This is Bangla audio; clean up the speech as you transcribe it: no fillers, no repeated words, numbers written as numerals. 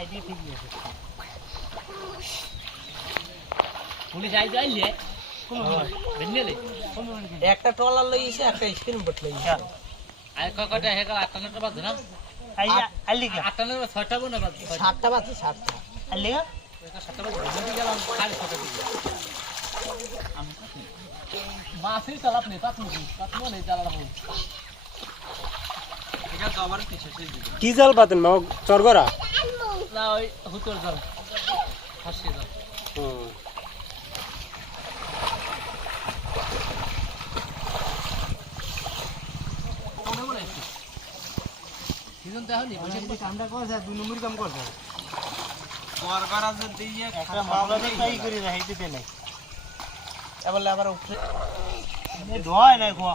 আইডিয়া ঠিকই আছে পুলিশ আই যাইলে কোন বেন্নেলে একটা ট্রলার লইছে একটা স্ক্রিন বোট লইছে আই কয়টা হেগা 8টা বাজে না আই আইলিগা 8টা না 6টা না বাজে 7টা বাজে 7টা আইলিগা 7টা বাজে আমি গেলাম 6:30 দিকে মাসি চালাপ নেই তাত নেই চালাপ এটা তো আবার পিছে শেষ দিবে কি জাল পাতেন মা চরগরা না ওই হুতর জাল ফাঁসি জাল কোনে বলে সিজন তো হয়নি বসে কামটা করছে 2 নম্বর কাম করছে সরকার আছে দিয়ে একটা মামলা তো তাই করি না হেইতে নাই এবারে আবার উপরে ধোয় নাই খোয়া